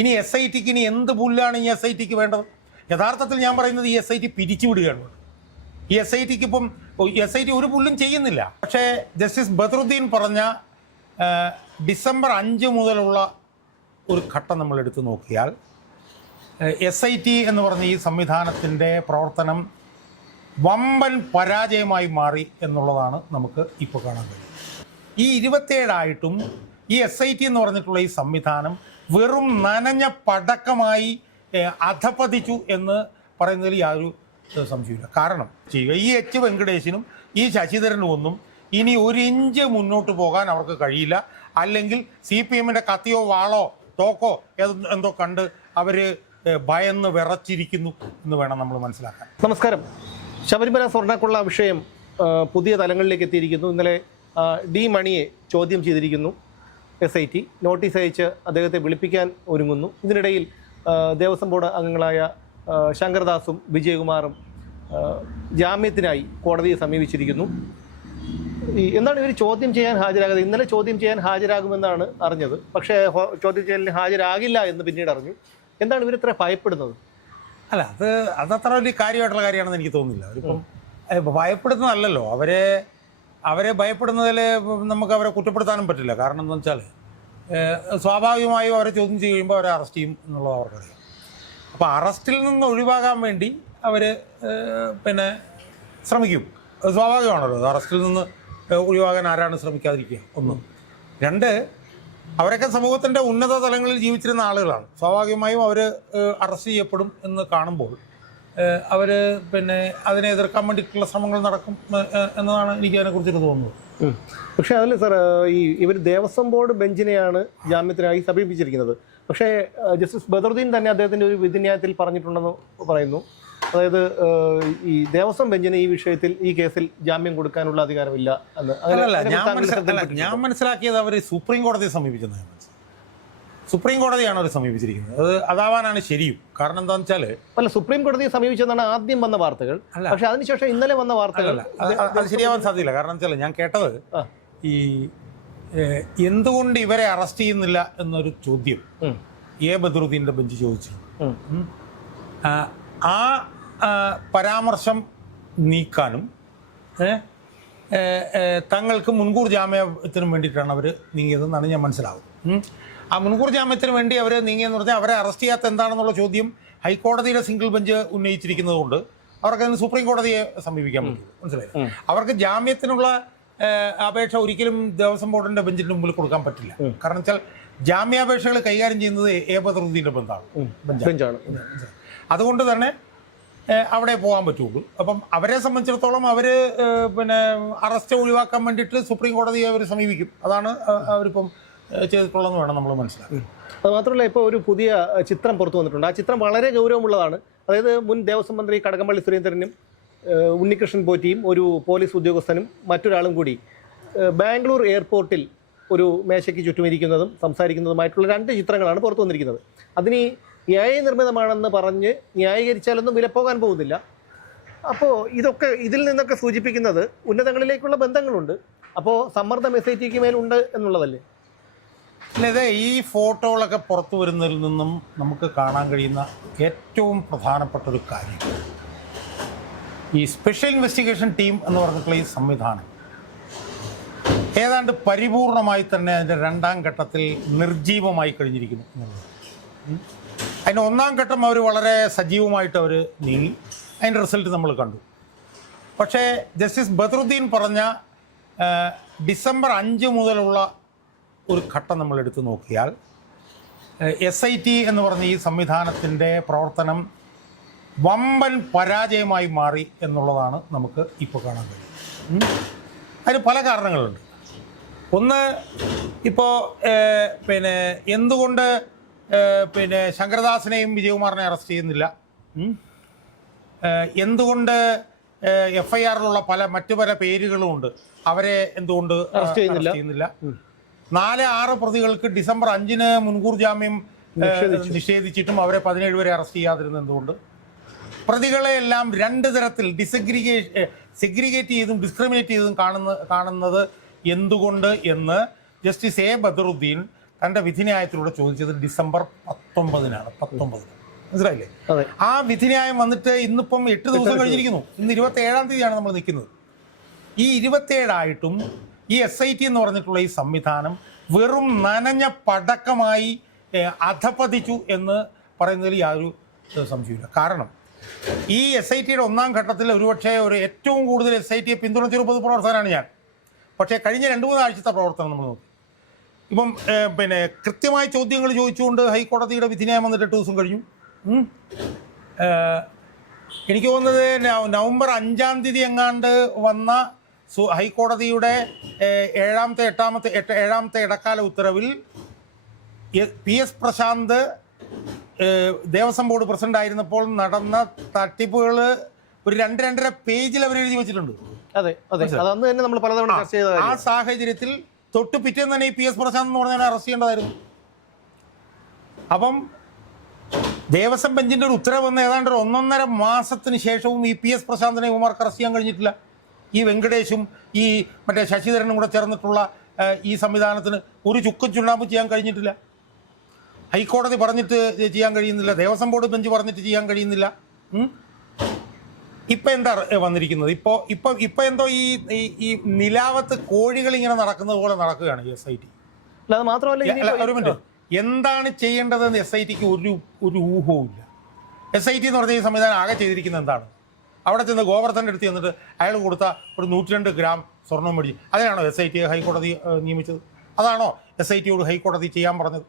ഇനി S I tick ഇനി എന്ത് പുല്ലാണ് ഈ എസ് ഐ ടിക്ക് വേണ്ടത്? യഥാർത്ഥത്തിൽ ഞാൻ പറയുന്നത് ഈ എസ് ഐ ടി പിരിച്ചുവിടുകയാണ്. ഈ എസ് ഐ ടിക്ക് ഇപ്പം എസ് ഐ ടി ഒരു പുല്ലും ചെയ്യുന്നില്ല. പക്ഷേ ജസ്റ്റിസ് ബദറുദ്ദീൻ പറഞ്ഞ ഡിസംബർ അഞ്ച് മുതലുള്ള ഒരു ഘട്ടം നമ്മൾ എടുത്തു നോക്കിയാൽ എസ് ഐ ടി എന്ന് പറഞ്ഞ ഈ സംവിധാനത്തിന്റെ പ്രവർത്തനം വമ്പൻ പരാജയമായി മാറി എന്നുള്ളതാണ് നമുക്ക് ഇപ്പോൾ കാണാൻ കഴിയുന്നത്. ഈ ഇരുപത്തേഴായിട്ടും ഈ എസ് ഐ ടി എന്ന് പറഞ്ഞിട്ടുള്ള ഈ സംവിധാനം വെറും നനഞ്ഞ പടക്കമായി അധപ്പതിച്ചു എന്ന് പറയുന്നതിൽ യാതൊരു സംശയമില്ല കാരണം ചെയ്യുക. ഈ എച്ച് വെങ്കടേശിനും ഈ ശശിധരനും ഒന്നും ഇനി ഒരു ഇഞ്ച് മുന്നോട്ട് പോകാൻ അവർക്ക് കഴിയില്ല. അല്ലെങ്കിൽ സി പി എമ്മിന്റെ കത്തിയോ വാളോ തോക്കോ എന്തോ കണ്ട് അവർ ഭയന്ന് വിറച്ചിരിക്കുന്നു എന്ന് വേണം നമ്മൾ മനസ്സിലാക്കാൻ. നമസ്കാരം. ശബരിമല സ്വർണക്കുള്ള വിഷയം പുതിയ തലങ്ങളിലേക്ക് എത്തിയിരിക്കുന്നു. ഇന്നലെ ഡി മണിയെ ചോദ്യം ചെയ്തിരിക്കുന്നു. എസ് ഐ ടി നോട്ടീസ് അയച്ച് അദ്ദേഹത്തെ വിളിപ്പിക്കാൻ ഒരുങ്ങുന്നു. ഇതിനിടയിൽ ദേവസ്വം ബോർഡ് അംഗങ്ങളായ ശങ്കർദാസും വിജയകുമാറും ജാമ്യത്തിനായി കോടതിയെ സമീപിച്ചിരിക്കുന്നു. എന്താണ് ഇവർ ചോദ്യം ചെയ്യാൻ ഹാജരാകാതെ? ഇന്നലെ ചോദ്യം ചെയ്യാൻ ഹാജരാകുമെന്നാണ് അറിഞ്ഞത്. പക്ഷേ ചോദ്യം ചെയ്യലിന് ഹാജരാകില്ല എന്ന് പിന്നീട് അറിഞ്ഞു. എന്താണ് ഇവർ ഇവരിത്ര ഭയപ്പെടുന്നത്? അല്ല അത് അതത്ര വലിയ കാര്യമായിട്ടുള്ള കാര്യമാണെന്ന് എനിക്ക് തോന്നുന്നില്ല. അവരിപ്പം ഭയപ്പെടുന്നതല്ലല്ലോ അവരെ അവരെ ഭയപ്പെടുന്നതിൽ നമുക്ക് അവരെ കുറ്റപ്പെടുത്താനും പറ്റില്ല. കാരണം എന്താ വെച്ചാൽ സ്വാഭാവികമായും അവരെ ചോദ്യം ചെയ്യുമ്പോൾ അവരെ അറസ്റ്റ് ചെയ്യും എന്നുള്ളത് അവർക്കറിയാം അപ്പോൾ അറസ്റ്റിൽ നിന്ന് ഒഴിവാകാൻ വേണ്ടി അവർ പിന്നെ ശ്രമിക്കും. സ്വാഭാവികമാണല്ലോ. അറസ്റ്റിൽ നിന്ന് ഒഴിവാകാൻ ആരാണ് ശ്രമിക്കാതിരിക്കുക? ഒന്ന്. രണ്ട് അവരൊക്കെ സമൂഹത്തിന്റെ ഉന്നത തലങ്ങളിൽ ജീവിച്ചിരുന്ന ആളുകളാണ്. സ്വാഭാവികമായും അവർ അറസ്റ്റ് ചെയ്യപ്പെടും എന്ന് കാണുമ്പോൾ അവർ പിന്നെ അതിനെ എതിർക്കാൻ വേണ്ടിയിട്ടുള്ള ശ്രമങ്ങൾ നടക്കും എന്നതാണ് എനിക്ക് അതിനെക്കുറിച്ചിട്ട് തോന്നുന്നത്. പക്ഷെ അതിൽ സാർ ഈ ഇവർ ദേവസ്വം ബോർഡ് ബെഞ്ചിനെയാണ് ജാമ്യത്തിനായി സമീപിച്ചിരിക്കുന്നത്. പക്ഷേ ജസ്റ്റിസ് ബദറുദ്ദീൻ തന്നെ അദ്ദേഹത്തിന്റെ ഒരു വിധിന്യായത്തിൽ പറഞ്ഞിട്ടുണ്ടെന്ന് പറയുന്നു. അതായത് ഈ ദേവസ്വം ബെഞ്ചിന് ഈ വിഷയത്തിൽ ഈ കേസിൽ ജാമ്യം കൊടുക്കാനുള്ള അധികാരമില്ല എന്ന്. ഞാൻ മനസ്സിലാക്കിയത് അവർ സുപ്രീം കോടതിയെ മനസ്സിലാക്കിയത്. സുപ്രീം കോടതിയാണ് അവർ സമീപിച്ചിരിക്കുന്നത്. അത് അതാവാനാണ് ശരിയും. കാരണം എന്താണെന്ന് വെച്ചാൽ അല്ല സുപ്രീം കോടതിയെ സമീപിച്ചെന്നാണ് ആദ്യം വന്ന വാർത്തകൾ. പക്ഷെ അതിനുശേഷം ഇന്നലെ വന്ന വാർത്തകൾ അല്ല അത് ശരിയാവാൻ സാധ്യതയില്ല. കാരണം വെച്ചാൽ ഞാൻ കേട്ടത് ഈ എന്തുകൊണ്ട് ഇവരെ അറസ്റ്റ് ചെയ്യുന്നില്ല എന്നൊരു ചോദ്യം എ ബദറുദ്ദീന്റെ ബെഞ്ച് ചോദിച്ചു. ആ, പരാമർശം നീക്കാനും തങ്ങൾക്ക് മുൻകൂർ ജാമ്യത്തിനും വേണ്ടിയിട്ടാണ് അവർ നീങ്ങിയതെന്നാണ് ഞാൻ മനസ്സിലാവും. ആ മുൻകൂർ ജാമ്യത്തിന് വേണ്ടി അവർ നീങ്ങിയെന്ന് പറഞ്ഞാൽ അവരെ അറസ്റ്റ് ചെയ്യാത്ത എന്താണെന്നുള്ള ചോദ്യം ഹൈക്കോടതിയുടെ സിംഗിൾ ബെഞ്ച് ഉന്നയിച്ചിരിക്കുന്നതുകൊണ്ട് അവർക്ക് അതിന് സുപ്രീം കോടതിയെ സമീപിക്കാൻ പറ്റും. മനസ്സിലായി? അവർക്ക് ജാമ്യത്തിനുള്ള അപേക്ഷ ഒരിക്കലും ദേവസ്വം ബോർഡിന്റെ ബെഞ്ചിന് മുമ്പിൽ കൊടുക്കാൻ പറ്റില്ല. കാരണം വെച്ചാൽ ജാമ്യാപേക്ഷകൾ കൈകാര്യം ചെയ്യുന്നത് എ ബന്ധമാണ് ബന്ധാണ്. ബെഞ്ചാണ്. അതുകൊണ്ട് തന്നെ അവിടെ പോകാൻ പറ്റുള്ളൂ. അപ്പം അവരെ സംബന്ധിച്ചിടത്തോളം അവർ പിന്നെ അറസ്റ്റ് ഒഴിവാക്കാൻ വേണ്ടിയിട്ട് സുപ്രീം കോടതിയെ അവർ സമീപിക്കും. അതാണ് അവരിപ്പം ചെയ്തിട്ടുള്ളതെന്ന് വേണം നമ്മൾ മനസ്സിലാക്കാൻ. അത് മാത്രമല്ല ഇപ്പോൾ ഒരു പുതിയ ചിത്രം പുറത്തു വന്നിട്ടുണ്ട്. ആ ചിത്രം വളരെ ഗൗരവമുള്ളതാണ്. അതായത് മുൻ ദേവസ്വം മന്ത്രി കടകംപള്ളി സുരേന്ദ്രനും ഉണ്ണികൃഷ്ണൻ പോറ്റിയും ഒരു പോലീസ് ഉദ്യോഗസ്ഥനും മറ്റൊരാളും കൂടി ബാംഗ്ലൂർ എയർപോർട്ടിൽ ഒരു മേശയ്ക്ക് ചുറ്റുമിരിക്കുന്നതും സംസാരിക്കുന്നതുമായിട്ടുള്ള രണ്ട് ചിത്രങ്ങളാണ് പുറത്തു വന്നിരിക്കുന്നത്. അതിന് ന്യായ നിർമ്മിതമാണെന്ന് പറഞ്ഞ് ന്യായീകരിച്ചാലൊന്നും വില പോകാൻ പോകുന്നില്ല. അപ്പോൾ ഇതൊക്കെ ഇതിൽ നിന്നൊക്കെ സൂചിപ്പിക്കുന്നത് ഉന്നതങ്ങളിലേക്കുള്ള ബന്ധങ്ങളുണ്ട്. അപ്പോൾ സമ്മർദ്ദം എസ് ഐ ടിക്ക് മേലുണ്ട് എന്നുള്ളതല്ലേ? അല്ലാതെ ഈ ഫോട്ടോകളൊക്കെ പുറത്തു വരുന്നതിൽ നിന്നും നമുക്ക് കാണാൻ കഴിയുന്ന ഏറ്റവും പ്രധാനപ്പെട്ട ഒരു കാര്യം. ഈ സ്പെഷ്യൽ ഇൻവെസ്റ്റിഗേഷൻ ടീം എന്ന് പറഞ്ഞിട്ടുള്ള ഈ സംവിധാനം ഏതാണ്ട് പരിപൂർണമായി തന്നെ അതിന്റെ രണ്ടാം ഘട്ടത്തിൽ നിർജീവമായി കഴിഞ്ഞിരിക്കുന്നു അതിന്റെ ഒന്നാം ഘട്ടം അവർ വളരെ സജീവമായിട്ട് അവർ നീങ്ങി. അതിന്റെ റിസൾട്ട് നമ്മൾ കണ്ടു. പക്ഷേ ജസ്റ്റിസ് ബദറുദ്ദീൻ പറഞ്ഞ ഡിസംബർ അഞ്ച് മുതലുള്ള ഒരു ഘട്ടം നമ്മൾ എടുത്തു നോക്കിയാൽ എസ് ഐ ടി എന്ന് പറഞ്ഞ ഈ സംവിധാനത്തിന്റെ പ്രവർത്തനം വമ്പൻ പരാജയമായി മാറി എന്നുള്ളതാണ് നമുക്ക് ഇപ്പോൾ കാണാൻ കഴിയും അതിന് പല കാരണങ്ങളുണ്ട്. ഒന്ന് ഇപ്പോൾ പിന്നെ എന്തുകൊണ്ട് പിന്നെ ശങ്കരദാസിനെയും വിജയകുമാറിനെ അറസ്റ്റ് ചെയ്യുന്നില്ല? എന്തുകൊണ്ട് എഫ് ഐ ആറിലുള്ള പല മറ്റു പല പേരുകളും ഉണ്ട്. അവരെ എന്തുകൊണ്ട് അറസ്റ്റ് ചെയ്യുന്നില്ല. നാല് ആറ് പ്രതികൾക്ക് ഡിസംബർ അഞ്ചിന് മുൻകൂർ ജാമ്യം നിഷേധിച്ചിട്ടും അവരെ പതിനേഴ് വരെ അറസ്റ്റ് ചെയ്യാതിരുന്നത് എന്തുകൊണ്ട്? പ്രതികളെ എല്ലാം രണ്ട് തരത്തിൽ ഡിസഗ്രിഗേറ്റ് സെഗ്രിഗേറ്റ് ചെയ്തും ഡിസ്ക്രിമിനേറ്റ് ചെയ്തും കാണുന്ന കാണുന്നത് എന്തുകൊണ്ട് എന്ന് ജസ്റ്റിസ് എ ബദറുദ്ദീൻ തന്റെ വിധിന്യായത്തിലൂടെ ചോദിച്ചത് ഡിസംബർ പത്ത് പത്തൊമ്പതിനാണ്. പത്തൊമ്പതിന്. മനസ്സിലായില്ലേ? ആ വിധിന്യായം വന്നിട്ട് ഇന്നിപ്പം എട്ട് ദിവസം കഴിഞ്ഞിരിക്കുന്നു. ഇന്ന് ഇരുപത്തി ഏഴാം തീയതിയാണ് നമ്മൾ നിൽക്കുന്നത്. ഈ ഇരുപത്തിയേഴായിട്ടും ഈ എസ് ഐ ടി എന്ന് പറഞ്ഞിട്ടുള്ള ഈ സംവിധാനം വെറും നനഞ്ഞ പടക്കമായി അധപ്പതിച്ചു എന്ന് പറയുന്നതിൽ യാതൊരു സംശയമില്ല കാരണം ഈ എസ് ഐ ടിയുടെ ഒന്നാം ഘട്ടത്തിൽ ഒരുപക്ഷെ ഒരു ഏറ്റവും കൂടുതൽ എസ് ഐ ടിയെ പിന്തുണച്ചൊരു പൊതുപ്രവർത്തകനാണ് ഞാൻ. പക്ഷേ കഴിഞ്ഞ രണ്ട് മൂന്ന് ആഴ്ചത്തെ പ്രവർത്തനം നമ്മൾ നോക്കി. ഇപ്പം പിന്നെ കൃത്യമായ ചോദ്യങ്ങൾ ചോദിച്ചുകൊണ്ട് ഹൈക്കോടതിയുടെ വിധിന്യായം വന്നിട്ട് എട്ട് ദിവസം കഴിഞ്ഞു. എനിക്ക് തോന്നുന്നത് നവ- നവംബർ അഞ്ചാം തീയതി എങ്ങാണ്ട് വന്ന ഹൈക്കോടതിയുടെ ഏഴാമത്തെ എട്ടാമത്തെ എട്ട് ഏഴാമത്തെ ഇടക്കാല ഉത്തരവിൽ P S Prasanth Devaswom board president ആയിരുന്നപ്പോൾ നടന്ന തട്ടിപ്പുകൾ ഒരു രണ്ട് രണ്ടര പേജിൽ അവർ എഴുതി വെച്ചിട്ടുണ്ട്. അതെ അതെ. തന്നെ നമ്മൾ പലതവണ ചർച്ച ചെയ്ത ആ സാഹചര്യത്തിൽ തൊട്ട് പിറ്റേന്ന് തന്നെ ഈ പി എസ് പ്രശാന്ത് എന്ന് പറഞ്ഞാൽ അറസ്റ്റ് ചെയ്യേണ്ടതായിരുന്നു. അപ്പം ദേവസ്വം ബെഞ്ചിന്റെ ഒരു ഉത്തരവ് വന്ന് ഏതാണ്ട് ഒരു ഒന്നൊന്നര മാസത്തിന് ശേഷവും ഈ പി എസ് പ്രശാന്തിനെ ഇവമാർക്ക് അറസ്റ്റ് ചെയ്യാൻ കഴിഞ്ഞിട്ടില്ല. ഈ വെങ്കടേഷും ഈ മറ്റേ ശശിധരനും കൂടെ ചേർന്നിട്ടുള്ള ഈ സംവിധാനത്തിന് ഒരു ചുക്കും ചുണ്ണാമ്പും ചെയ്യാൻ കഴിഞ്ഞിട്ടില്ല. ഹൈക്കോടതി പറഞ്ഞിട്ട് ചെയ്യാൻ കഴിയുന്നില്ല. ദേവസ്വം ബോർഡ് ബെഞ്ച് പറഞ്ഞിട്ട് ചെയ്യാൻ കഴിയുന്നില്ല. ഇപ്പം എന്താ വന്നിരിക്കുന്നത്? ഇപ്പോൾ ഇപ്പം ഇപ്പം എന്തോ ഈ ഈ- നിലാവത്ത് കോഴികൾ ഇങ്ങനെ നടക്കുന്നത് പോലെ നടക്കുകയാണ് എസ് ഐ ടി അത് മാത്രമല്ല ഒരു മിനിറ്റ്. എന്താണ് ചെയ്യേണ്ടതെന്ന് എസ് ഐ ടിക്ക് ഒരു ഒരു ഊഹവും ഇല്ല എസ് ഐ ടി എന്ന് പറഞ്ഞ ഈ സംവിധാനം ആകെ ചെയ്തിരിക്കുന്നത് എന്താണ്? അവിടെ ചെന്ന് ഗോവർദ്ധന്റെ അടുത്ത് ചെന്നിട്ട് അയാൾ കൊടുത്ത ഒരു നൂറ്റി രണ്ട് ഗ്രാം സ്വർണം മേടിച്ചു അതിനാണോ എസ് ഐ ടി ഹൈക്കോടതി നിയമിച്ചത്? അതാണോ എസ് ഐ ടിയോട് ഹൈക്കോടതി ചെയ്യാൻ പറഞ്ഞത്?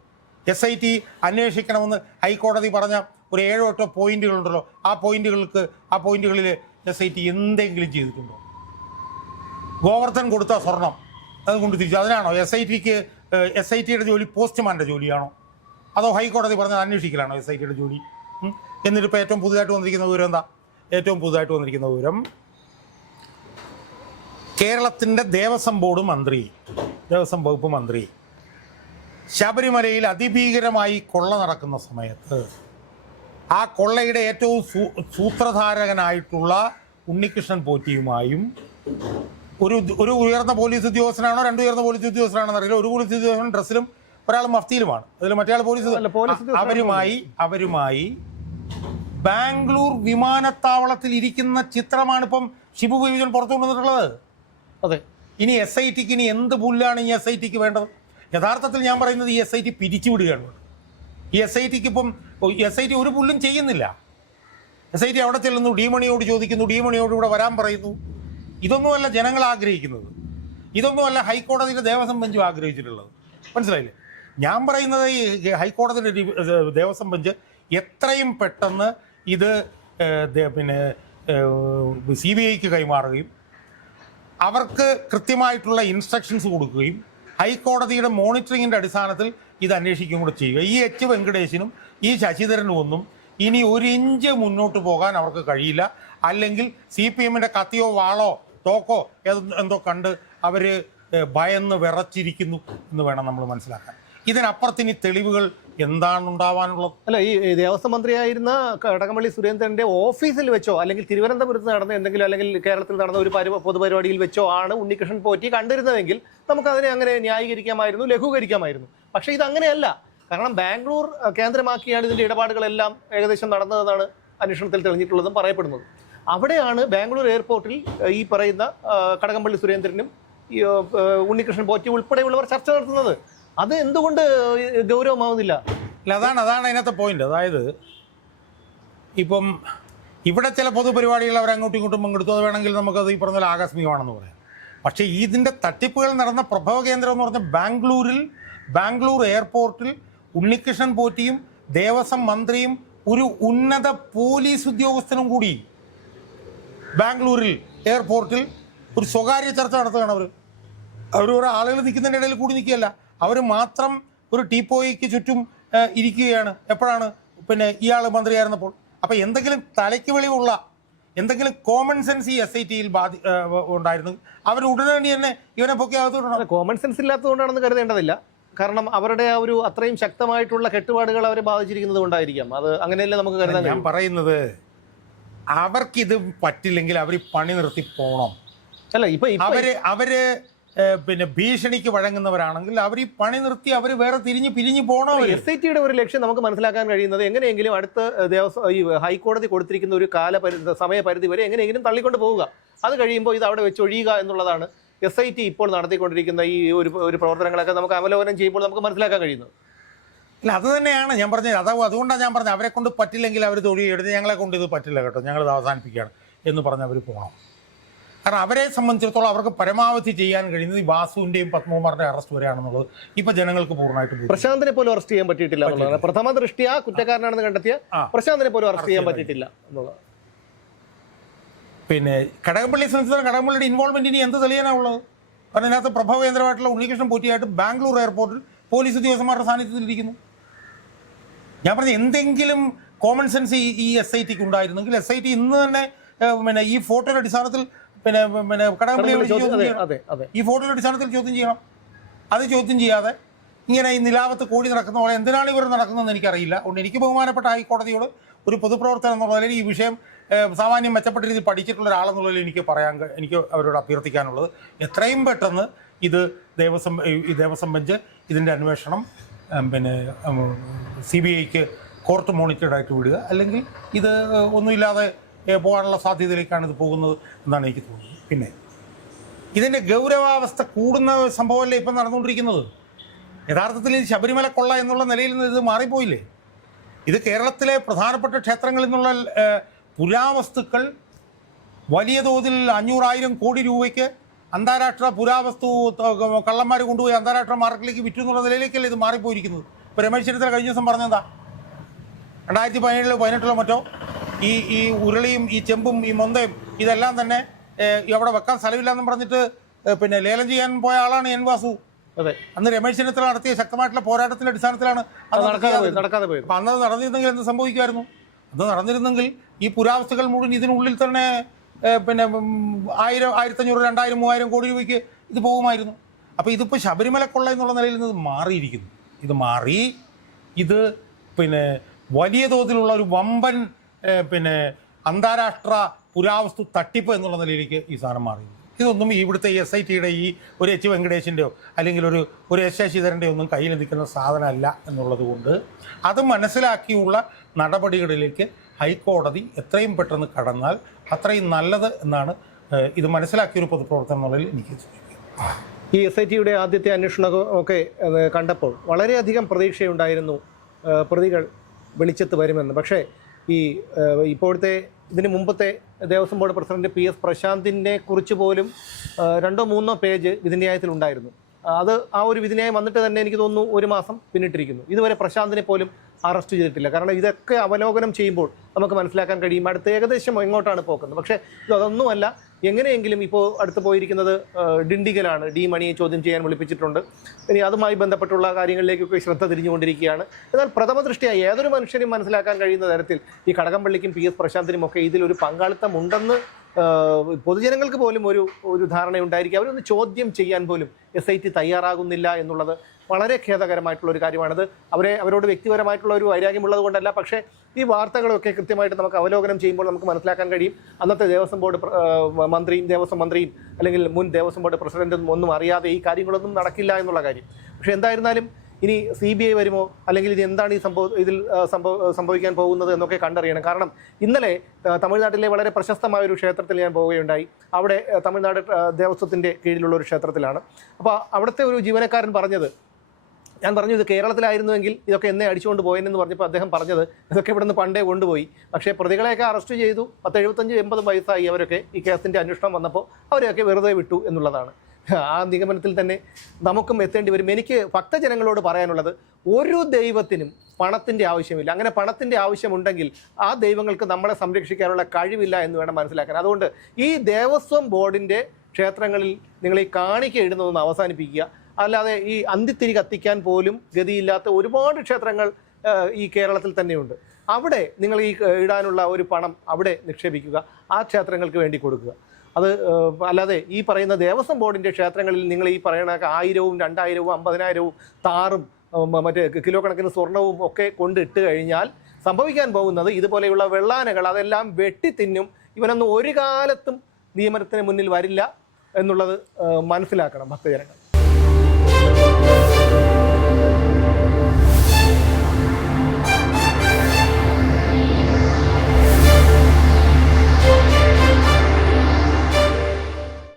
എസ് ഐ ടി അന്വേഷിക്കണമെന്ന് ഹൈക്കോടതി പറഞ്ഞ ഒരു ഏഴോ എട്ടോ പോയിന്റുകളുണ്ടല്ലോ. ആ പോയിന്റുകൾക്ക് ആ പോയിന്റുകളിൽ എസ് ഐ ടി എന്തെങ്കിലും ചെയ്തിട്ടുണ്ടോ? ഗോവർദ്ധൻ കൊടുത്ത സ്വർണം അത് കൊണ്ട് തിരിച്ചു. അതിനാണോ എസ് ഐ ടിക്ക് എസ് ഐ ടിയുടെ ജോലി പോസ്റ്റ്മാന്റെ ജോലിയാണോ? അതോ ഹൈക്കോടതി പറഞ്ഞത് അന്വേഷിക്കലാണോ എസ് ഐ ടിയുടെ ജോലി? എന്നിട്ട് ഇപ്പോൾ ഏറ്റവും പുതുതായിട്ട് വന്നിരിക്കുന്ന വിവരം എന്താ? ഏറ്റവും പുതുതായിട്ട് വന്നിരിക്കുന്ന വിവരം. കേരളത്തിന്റെ ദേവസ്വം ബോർഡ് മന്ത്രി ദേവസ്വം വകുപ്പ് മന്ത്രി ശബരിമലയിൽ അതിഭീകരമായി കൊള്ള നടക്കുന്ന സമയത്ത് ആ കൊള്ളയുടെ ഏറ്റവും സൂത്രധാരകനായിട്ടുള്ള ഉണ്ണികൃഷ്ണൻ പോറ്റിയുമായും ഒരു ഒരു ഉയർന്ന പോലീസ് ഉദ്യോഗസ്ഥനാണോ രണ്ട് ഉയർന്ന പോലീസ് ഉദ്യോഗസ്ഥനാണോ അറിയില്ല ഒരു പോലീസ് ഉദ്യോഗസ്ഥൻ ഡ്രസ്സിലും ഒരാൾ മഫ്തിയിലുമാണ് അതിൽ മറ്റേ പോലീസ് അവരുമായി അവരുമായി ബാംഗ്ലൂർ വിമാനത്താവളത്തിൽ ഇരിക്കുന്ന ചിത്രമാണ് ഇപ്പം ഷിബു വിഭജൻ പുറത്തു കൊണ്ടുവന്നിട്ടുള്ളത് അതെ. ഇനി എസ് ഐ ടിക്ക് ഇനി എന്ത് പുല്ലാണ് ഈ എസ് ഐ ടിക്ക് വേണ്ടത്? യഥാർത്ഥത്തിൽ ഞാൻ പറയുന്നത് ഈ എസ് ഐ ടി പിരിച്ചുവിടുകയാണ്. ഈ എസ് ഐ ടിക്ക് ഇപ്പം എസ് ഐ ടി ഒരു പുല്ലും ചെയ്യുന്നില്ല. എസ് ഐ ടി അവിടെ ചെല്ലുന്നു ഡിമണിയോട് ചോദിക്കുന്നു ഡിമണിയോട് ഇവിടെ വരാൻ പറയുന്നു. ഇതൊന്നുമല്ല ജനങ്ങൾ ആഗ്രഹിക്കുന്നത്. ഇതൊന്നുമല്ല ഹൈക്കോടതിയുടെ ദേവസ്വം ബെഞ്ചും ആഗ്രഹിച്ചിട്ടുള്ളത്. മനസ്സിലായില്ലേ? ഞാൻ പറയുന്നത് ഈ ഹൈക്കോടതിയുടെ ദേവസ്വം ബെഞ്ച് എത്രയും പെട്ടെന്ന് ഇത് പിന്നെ സി ബി ഐക്ക് കൈമാറുകയും അവർക്ക് കൃത്യമായിട്ടുള്ള ഇൻസ്ട്രക്ഷൻസ് കൊടുക്കുകയും ഹൈക്കോടതിയുടെ മോണിറ്ററിങ്ങിന്റെ അടിസ്ഥാനത്തിൽ ഇത് അന്വേഷിക്കുകയും കൂടെ ചെയ്യുക. ഈ എച്ച് വെങ്കടേശിനും ഈ ശശിധരനും ഒന്നും ഇനി ഒരു ഇഞ്ച് മുന്നോട്ട് പോകാൻ അവർക്ക് കഴിയില്ല. അല്ലെങ്കിൽ സി പി എമ്മിന്റെ കത്തിയോ വാളോ തോക്കോ എന്തോ കണ്ട് അവർ ഭയന്ന് വിറച്ചിരിക്കുന്നു എന്ന് വേണം നമ്മൾ മനസ്സിലാക്കാൻ. ഇതിനപ്പുറത്തിനി തെളിവുകൾ എന്താണ് ഉണ്ടാവാനുള്ളത് അല്ല ഈ ദേവസ്വം മന്ത്രിയായിരുന്ന കടകംപള്ളി സുരേന്ദ്രന്റെ ഓഫീസിൽ വെച്ചോ അല്ലെങ്കിൽ തിരുവനന്തപുരത്ത് നടന്ന എന്തെങ്കിലും അല്ലെങ്കിൽ കേരളത്തിൽ നടന്ന ഒരു പരി പൊതുപരിപാടിയിൽ വെച്ചോ ആണ് ഉണ്ണികൃഷ്ണൻ പോറ്റി കണ്ടിരുന്നതെങ്കിൽ നമുക്കതിനെ അങ്ങനെ ന്യായീകരിക്കാമായിരുന്നു ലഘൂകരിക്കാമായിരുന്നു. പക്ഷേ ഇത് അങ്ങനെയല്ല കാരണം ബാംഗ്ലൂർ കേന്ദ്രമാക്കിയാണ് ഇതിന്റെ ഇടപാടുകളെല്ലാം ഏകദേശം നടന്നതെന്നാണ് അന്വേഷണത്തിൽ തെളിഞ്ഞിട്ടുള്ളതും പറയപ്പെടുന്നത്. അവിടെയാണ് ബാംഗ്ലൂർ എയർപോർട്ടിൽ ഈ പറയുന്ന കടകംപള്ളി സുരേന്ദ്രനും ഉണ്ണികൃഷ്ണൻ പോറ്റി ഉൾപ്പെടെയുള്ളവർ ചർച്ച നടത്തുന്നത്. അത് എന്തുകൊണ്ട് ഗൗരവമാവുന്നില്ല? അല്ല അതാണ് അതാണ് അതിനകത്തെ പോയിന്റ് അതായത് ഇപ്പം ഇവിടെ ചില പൊതുപരിപാടികൾ അവർ അങ്ങോട്ടും ഇങ്ങോട്ടും പങ്കെടുത്തു. അത് വേണമെങ്കിൽ നമുക്കത് ഈ പറഞ്ഞ പോലെ ആകസ്മികമാണെന്ന് പറയാം. പക്ഷേ ഇതിന്റെ തട്ടിപ്പുകൾ നടന്ന പ്രഭവ കേന്ദ്രം എന്ന് പറഞ്ഞാൽ ബാംഗ്ലൂരിൽ ബാംഗ്ലൂർ എയർപോർട്ടിൽ ഉണ്ണികൃഷ്ണൻ പോറ്റിയും ദേവസ്വം മന്ത്രിയും ഒരു ഉന്നത പോലീസ് ഉദ്യോഗസ്ഥനും കൂടി ബാംഗ്ലൂരിൽ എയർപോർട്ടിൽ ഒരു സ്വകാര്യ ചർച്ച നടത്തുകയാണ് അവർ അവർ ഓരോ ആളുകൾ നിൽക്കുന്നതിന്റെ ഇടയിൽ കൂടി നിൽക്കുകയല്ല. അവർ മാത്രം ഒരു ടീപ്പോയ്ക്ക് ചുറ്റും ഇരിക്കുകയാണ്. എപ്പോഴാണ്? പിന്നെ ഇയാൾ മന്ത്രിയായിരുന്നപ്പോൾ. അപ്പോൾ എന്തെങ്കിലും തലയ്ക്ക് വെളിവുള്ള എന്തെങ്കിലും കോമൺ സെൻസ് ഈ എസ് ഐ ടിയിൽ ബാധി ഉണ്ടായിരുന്നു. അവർ ഉടനടി തന്നെ ഇവനെ പൊക്കി കോമൺ സെൻസ് ഇല്ലാത്തതുകൊണ്ടാണെന്ന് കരുതേണ്ടതില്ല. കാരണം അവരുടെ ആ ഒരു അത്രയും ശക്തമായിട്ടുള്ള കെട്ടുപാടുകൾ അവരെ ബാധിച്ചിരിക്കുന്നത് കൊണ്ടായിരിക്കാം. അത് അങ്ങനെയല്ലേ നമുക്ക് കരുതാൻ ഞാൻ പറയുന്നത് അവർക്കിത് പറ്റില്ലെങ്കിൽ അവർ പണി നിർത്തി പോണം. അല്ല ഇപ്പൊ അവർ അവർ പിന്നെ ഭീഷണിക്ക് വഴങ്ങുന്നവരാണെങ്കിൽ അവർ ഈ പണി നിർത്തി അവർ വേറെ തിരിഞ്ഞ് പിരിഞ്ഞു പോകണോ? എസ് ഐ ടിയുടെ ഒരു ലക്ഷ്യം നമുക്ക് മനസ്സിലാക്കാൻ കഴിയുന്നത് എങ്ങനെയെങ്കിലും അടുത്ത ദിവസം ഈ ഹൈക്കോടതി കൊടുത്തിരിക്കുന്ന ഒരു കാലപരിധി സമയപരിധി വരെ എങ്ങനെയെങ്കിലും തള്ളിക്കൊണ്ട് പോവുക. അത് കഴിയുമ്പോൾ ഇത് അവിടെ വെച്ചൊഴിയുക എന്നുള്ളതാണ് എസ് ഐ ടി ഇപ്പോൾ നടത്തിക്കൊണ്ടിരിക്കുന്ന ഈ ഒരു ഒരു പ്രവർത്തനങ്ങളൊക്കെ നമുക്ക് അവലോകനം ചെയ്യുമ്പോൾ നമുക്ക് മനസ്സിലാക്കാൻ കഴിയുന്നത്. അല്ല അത് തന്നെയാണ് ഞാൻ പറഞ്ഞത്. അത് അതുകൊണ്ടാണ് ഞാൻ പറഞ്ഞത്. അവരെ കൊണ്ട് പറ്റില്ലെങ്കിൽ അവർ തൊഴിൽ എടുത്ത് ഞങ്ങളെ കൊണ്ട് ഇത് പറ്റില്ല കേട്ടോ. ഞങ്ങളിത് അവസാനിപ്പിക്കുകയാണ് എന്ന് പറഞ്ഞ് അവർ പോകണം കാരണം അവരെ സംബന്ധിച്ചിടത്തോളം അവർക്ക് പരമാവധി ചെയ്യാൻ കഴിയുന്നത് ഈ വാസുവിന്റെയും പത്മകുമാറിന്റെ അറസ്റ്റ് വരെയാണെന്നുള്ളത് ഇപ്പൊ ജനങ്ങൾക്ക് പൂർണമായിട്ട്. പ്രശാന്തിനെ പോലും അറസ്റ്റ് ചെയ്യാൻ പറ്റിയിട്ടില്ല എന്നുള്ളതാണ്. പ്രഥമ ദൃഷ്ടിയ കുറ്റക്കാരനാണെന്ന് കണ്ടെത്തിയ ആ. പ്രശാന്തിനെ പോലും അറസ്റ്റ് ചെയ്യാൻ പറ്റിയിട്ടില്ല എന്നുള്ളത് പിന്നെ കടകംപള്ളി സംസ്ഥാന കടകംപള്ളിയുടെ ഇൻവോൾവ്മെന്റ് ഇനി എന്ത് തെളിയാനാ ഉള്ളത്? കാരണം ഇതിനകത്ത് പ്രഭവകേന്ദ്രമായിട്ടുള്ള ഉണ്ണികൃഷ്ണൻ പൂറ്റിയായിട്ട് ബാംഗ്ലൂർ എയർപോർട്ടിൽ പോലീസ് ഉദ്യോഗസ്ഥന്മാരുടെ സാന്നിധ്യത്തിൽ ഇരിക്കുന്നു. ഞാൻ പറഞ്ഞ എന്തെങ്കിലും കോമൺ സെൻസ് ഈ എസ് ഐ ടിക്ക് ഉണ്ടായിരുന്നെങ്കിൽ എസ് ഐ ടി ഇന്ന് തന്നെ പിന്നെ ഈ ഫോട്ടോയുടെ അടിസ്ഥാനത്തിൽ പിന്നെ പിന്നെ കടകംപള്ളി വിളിച്ച് ചോദ്യം ചെയ്യണം. ഈ ഫോട്ടോ അടിസ്ഥാനത്തിൽ ചോദ്യം ചെയ്യണം. അത് ചോദ്യം ചെയ്യാതെ ഇങ്ങനെ ഈ നിലാവത്ത് കൂടി നടക്കുന്ന പോലെ എന്തിനാണ് ഇവർ നടക്കുന്നതെന്ന് എനിക്കറിയില്ല. അതുകൊണ്ട് എനിക്ക് ബഹുമാനപ്പെട്ട ഹൈക്കോടതിയോട് ഒരു പൊതുപ്രവർത്തനം എന്നുള്ള നിലയിൽ ഈ വിഷയം സാമാന്യം മെച്ചപ്പെട്ട രീതിയിൽ പഠിച്ചിട്ടുള്ള ഒരാളെന്നുള്ളതിൽ എനിക്ക് പറയാൻ എനിക്ക് അവരോട് അഭ്യർത്ഥിക്കാനുള്ളത് എത്രയും പെട്ടെന്ന് ഇത് ദേവസ്വം ഈ ദേവസ്വം ബെഞ്ച് ഇതിന്റെ അന്വേഷണം പിന്നെ സി ബി ഐക്ക് കോർട്ട് മോണിറ്റേഡ് ആയിട്ട് വിടുക. അല്ലെങ്കിൽ ഇത് ഒന്നുമില്ലാതെ പോകാനുള്ള സാധ്യതയിലേക്കാണ് ഇത് പോകുന്നത് എന്നാണ് എനിക്ക് തോന്നുന്നത്. പിന്നെ ഇതിന്റെ ഗൗരവാവസ്ഥ കൂടുന്ന സംഭവമല്ലേ ഇപ്പം നടന്നുകൊണ്ടിരിക്കുന്നത്? യഥാർത്ഥത്തിൽ ഇത് ശബരിമല കൊള്ള എന്നുള്ള നിലയിൽ നിന്ന് ഇത് മാറിപ്പോയില്ലേ? ഇത് കേരളത്തിലെ പ്രധാനപ്പെട്ട ക്ഷേത്രങ്ങളിൽ നിന്നുള്ള പുരാവസ്തുക്കൾ വലിയ തോതിൽ അഞ്ഞൂറായിരം കോടി രൂപയ്ക്ക് അന്താരാഷ്ട്ര പുരാവസ്തു കള്ളന്മാർ കൊണ്ടുപോയി അന്താരാഷ്ട്ര മാർക്കറ്റിലേക്ക് വിറ്റു എന്നുള്ള നിലയിലേക്കല്ലേ ഇത് മാറിപ്പോയിരിക്കുന്നത്? ഇപ്പോൾ രമേശ് ചെന്നിത്തല കഴിഞ്ഞ ദിവസം പറഞ്ഞെന്താ? രണ്ടായിരത്തി പതിനേഴിലോ പതിനെട്ടിലോ മറ്റോ ഈ ഈ ഉരുളിയും ഈ ചെമ്പും ഈ മൊന്തയും ഇതെല്ലാം തന്നെ എവിടെ അവിടെ വെക്കാൻ സ്ഥലമില്ലെന്നും പറഞ്ഞിട്ട് പിന്നെ ലേലം ചെയ്യാൻ പോയ ആളാണ് എൻ വാസു. അതെ. അന്ന് രമേശ് ചെന്നിത്തല നടത്തിയ ശക്തമായിട്ടുള്ള പോരാട്ടത്തിന്റെ അടിസ്ഥാനത്തിലാണ് അത് നടക്കാതെ. പോയത്. അപ്പൊ അന്നത് നടന്നിരുന്നെങ്കിൽ എന്ത് സംഭവിക്കുമായിരുന്നു? അത് നടന്നിരുന്നെങ്കിൽ ഈ പുരാവസ്തുക്കൾ മുഴുവൻ ഇതിനുള്ളിൽ തന്നെ പിന്നെ ആയിരം ആയിരത്തഞ്ഞൂറ് രണ്ടായിരം മൂവായിരം കോടി രൂപയ്ക്ക് ഇത് പോകുമായിരുന്നു. അപ്പോൾ ഇതിപ്പോൾ ശബരിമല കൊള്ള എന്നുള്ള നിലയിൽ നിന്ന് ഇത് മാറിയിരിക്കുന്നു. ഇത് മാറി ഇത് പിന്നെ വലിയ തോതിലുള്ള ഒരു വമ്പൻ പിന്നെ അന്താരാഷ്ട്ര പുരാവസ്തു തട്ടിപ്പ് എന്നുള്ള നിലയിലേക്ക് ഈ സാധനം മാറി. ഇതൊന്നും ഇവിടുത്തെ എസ് ഐ ടിയുടെ ഈ ഒരു എച്ച് വെങ്കടേഷിന്റെയോ അല്ലെങ്കിൽ ഒരു ഒരു എസ് ശശിധരന്റെയോ ഒന്നും കയ്യിൽ നിൽക്കുന്ന സാധനമല്ല എന്നുള്ളത് കൊണ്ട് അത് മനസ്സിലാക്കിയുള്ള നടപടികളിലേക്ക് ഹൈക്കോടതി എത്രയും പെട്ടെന്ന് കടന്നാൽ അത്രയും നല്ലത് എന്നാണ് ഇത് മനസ്സിലാക്കിയൊരു പൊതുപ്രവർത്തനം എന്നുള്ളതിൽ എനിക്ക് ഈ എസ് ഐ ടിയുടെ ആദ്യത്തെ അന്വേഷണം ഒക്കെ കണ്ടപ്പോൾ വളരെയധികം പ്രതീക്ഷയുണ്ടായിരുന്നു പ്രതികൾ വെളിച്ചത്ത് വരുമെന്ന്. പക്ഷേ ഈ ഇപ്പോഴത്തെ ഇതിന് മുമ്പത്തെ Devaswom board president P S പ്രശാന്തിനെ കുറിച്ച് പോലും രണ്ടോ മൂന്നോ പേജ് വിധിന്യായത്തിൽ ഉണ്ടായിരുന്നു. അത് ആ ഒരു വിധിന്യായം വന്നിട്ട് തന്നെ എനിക്ക് തോന്നുന്നു ഒരു മാസം പിന്നിട്ടിരിക്കുന്നു. ഇതുവരെ പ്രശാന്തിനെ പോലും അറസ്റ്റ് ചെയ്തിട്ടില്ല. കാരണം ഇതൊക്കെ അവലോകനം ചെയ്യുമ്പോൾ നമുക്ക് മനസ്സിലാക്കാൻ കഴിയും. അടുത്ത് ഏകദേശം എങ്ങോട്ടാണ് പോക്കുന്നത്? പക്ഷേ ഇത് അതൊന്നുമല്ല എങ്ങനെയെങ്കിലും ഇപ്പോൾ അടുത്ത് പോയിരിക്കുന്നത് ഡിണ്ടിഗലാണ് ഡി മണിയെ ചോദ്യം ചെയ്യാൻ വിളിപ്പിച്ചിട്ടുണ്ട്. ഇനി അതുമായി ബന്ധപ്പെട്ടുള്ള കാര്യങ്ങളിലേക്കൊക്കെ ശ്രദ്ധ തിരിഞ്ഞുകൊണ്ടിരിക്കുകയാണ്. എന്നാൽ പ്രഥമ ദൃഷ്ടിയായി ഏതൊരു മനുഷ്യനും മനസ്സിലാക്കാൻ കഴിയുന്ന തരത്തിൽ ഈ കടകംപള്ളിക്കും പി എസ് പ്രശാന്തിനും ഒക്കെ ഇതിലൊരു പങ്കാളിത്തം ഉണ്ടെന്ന് പൊതുജനങ്ങൾക്ക് പോലും ഒരു ഒരു ധാരണയുണ്ടായിരിക്കും. അവരൊന്ന് ചോദ്യം ചെയ്യാൻ പോലും എസ് ഐ ടി തയ്യാറാകുന്നില്ല എന്നുള്ളത് വളരെ ഖേദകരമായിട്ടുള്ള ഒരു കാര്യമാണത്. അവരെ അവരോട് വ്യക്തിപരമായിട്ടുള്ള ഒരു വൈരാഗ്യമുള്ളത് കൊണ്ടല്ല. പക്ഷേ ഈ വാർത്തകളൊക്കെ കൃത്യമായിട്ട് നമുക്ക് അവലോകനം ചെയ്യുമ്പോൾ നമുക്ക് മനസ്സിലാക്കാൻ കഴിയും. അന്നത്തെ ദേവസ്വം ബോർഡ് മന്ത്രിയും ദേവസ്വം മന്ത്രിയും അല്ലെങ്കിൽ മുൻ ദേവസ്വം ബോർഡ് പ്രസിഡന്റും ഒന്നും അറിയാതെ ഈ കാര്യങ്ങളൊന്നും നടക്കില്ല എന്നുള്ള കാര്യം. പക്ഷേ എന്തായിരുന്നാലും ഇനി സി ബി ഐ വരുമോ? അല്ലെങ്കിൽ ഇനി എന്താണ് ഈ സംഭവം ഇതിൽ സംഭവ സംഭവിക്കാൻ പോകുന്നത് എന്നൊക്കെ കണ്ടറിയണം. കാരണം ഇന്നലെ തമിഴ്നാട്ടിലെ വളരെ പ്രശസ്തമായ ഒരു ക്ഷേത്രത്തിൽ ഞാൻ പോവുകയുണ്ടായി. അവിടെ തമിഴ്നാട് ദേവസ്വത്തിന്റെ കീഴിലുള്ള ഒരു ക്ഷേത്രത്തിലാണ്. അപ്പോൾ അവിടുത്തെ ഒരു ജീവനക്കാരൻ പറഞ്ഞത് ഞാൻ പറഞ്ഞു ഇത് കേരളത്തിലായിരുന്നുവെങ്കിൽ ഇതൊക്കെ എന്നെ അടിച്ചുകൊണ്ട് പോയെന്ന് പറഞ്ഞപ്പോൾ അദ്ദേഹം പറഞ്ഞത് ഇതൊക്കെ ഇവിടുന്ന് പണ്ടേ കൊണ്ടുപോയി. പക്ഷേ പ്രതികളെയൊക്കെ അറസ്റ്റ് ചെയ്തു. പത്ത് എഴുപത്തഞ്ച് എൺപത് വയസ്സായി അവരൊക്കെ ഈ കേസിന്റെ അന്വേഷണം വന്നപ്പോൾ അവരെയൊക്കെ വെറുതെ വിട്ടു എന്നുള്ളതാണ്. ആ നിഗമനത്തിൽ തന്നെ നമുക്കും എത്തേണ്ടി വരും. എനിക്ക് ഭക്തജനങ്ങളോട് പറയാനുള്ളത് ഒരു ദൈവത്തിനും പണത്തിന്റെ ആവശ്യമില്ല. അങ്ങനെ പണത്തിന്റെ ആവശ്യമുണ്ടെങ്കിൽ ആ ദൈവങ്ങൾക്ക് നമ്മളെ സംരക്ഷിക്കാനുള്ള കഴിവില്ല എന്ന് വേണം മനസ്സിലാക്കാൻ. അതുകൊണ്ട് ഈ ദേവസ്വം ബോർഡിന്റെ ക്ഷേത്രങ്ങളിൽ നിങ്ങൾ ഈ കാണിക്ക ഇടുന്നതൊന്ന് അവസാനിപ്പിക്കുക. അല്ലാതെ ഈ അന്തിത്തിരി കത്തിക്കാൻ പോലും ഗതിയില്ലാത്ത ഒരുപാട് ക്ഷേത്രങ്ങൾ ഈ കേരളത്തിൽ തന്നെയുണ്ട്. അവിടെ നിങ്ങൾ ഈ ഇടാനുള്ള ഒരു പണം അവിടെ നിക്ഷേപിക്കുക ആ ക്ഷേത്രങ്ങൾക്ക് വേണ്ടി കൊടുക്കുക. അത് അല്ലാതെ ഈ പറയുന്ന ദേവസ്വം ബോർഡിന്റെ ക്ഷേത്രങ്ങളിൽ നിങ്ങൾ ഈ പറയുന്ന ആയിരവും രണ്ടായിരവും അമ്പതിനായിരവും താറും മറ്റേ കിലോ കണക്കിന് സ്വർണവും ഒക്കെ കൊണ്ടിട്ട് കഴിഞ്ഞാൽ സംഭവിക്കാൻ പോകുന്നത് ഇതുപോലെയുള്ള വെള്ളാനകൾ അതെല്ലാം വെട്ടിത്തിന്നും ഇവനൊന്നും ഒരു കാലത്തും നിയമനത്തിന് മുന്നിൽ വരില്ല എന്നുള്ളത് മനസ്സിലാക്കണം ഭക്തജനങ്ങൾ.